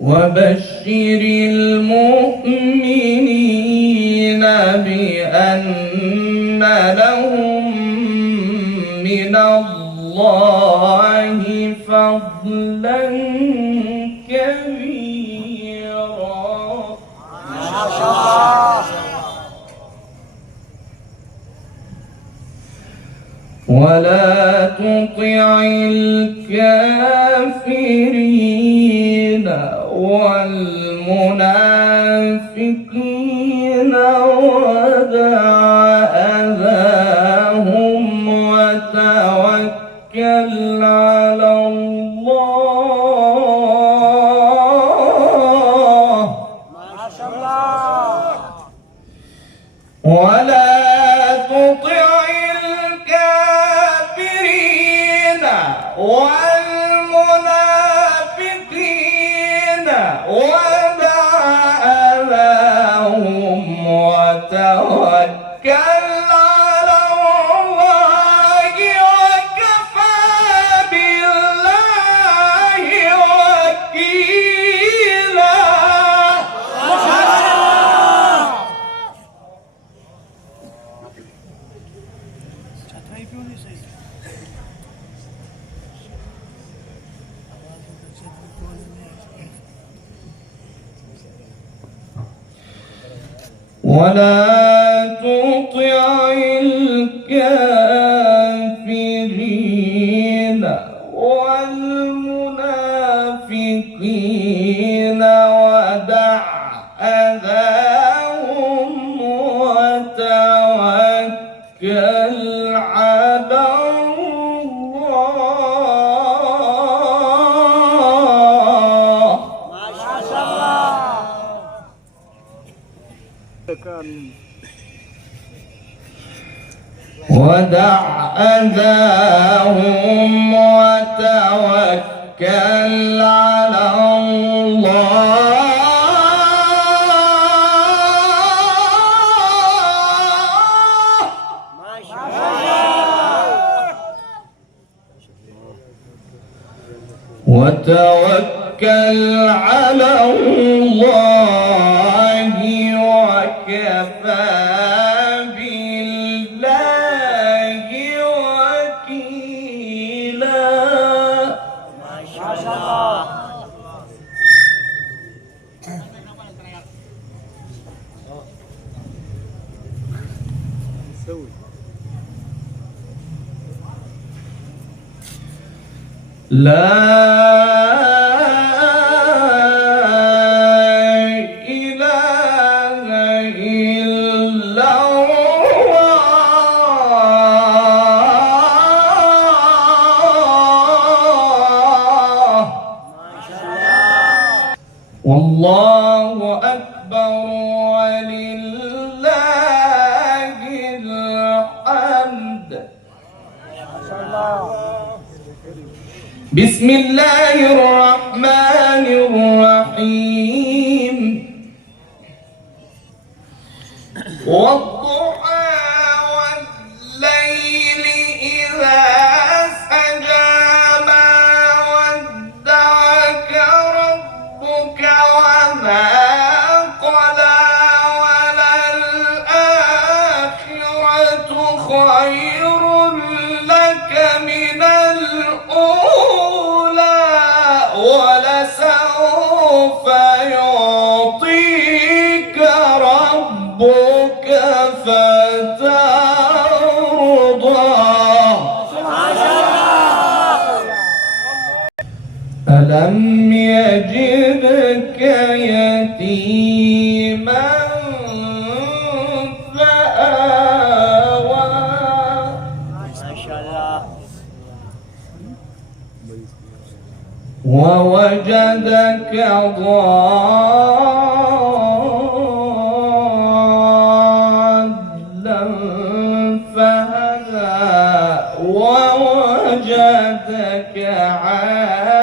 وبشر المؤمنين بأن لهم من الله فضلا كبيرا. ولا تطع الكافرين والمنافقين ودع أذاهم وتوكل على الله. ما شاء الله. ولا تطع الكافرين والمنافقين ودع أذاهم وتوكل على الله وكفى بالله وكيلا. ولا تطع الكافرين والمنافقين ودع أذاهم وتوكل على الله. ما شاء الله. ودع أذاهم وتوكل على الله. ما شاء الله. وتوكل على الله وكفى بالله وكيلا. ما شاء الله. لا والله أكبر ولله الحمد. بسم الله الرحمن الرحيم. والضحى والليل إذا سجى ما ودعك ربك وما قلى وللآخرة خير لك من الأولى ولسوف يعطيك ربك فترضى. ألم يجدك يتيما فآوى. ما شاء الله. ووجدك ضالا فهدى ووجدك عائلا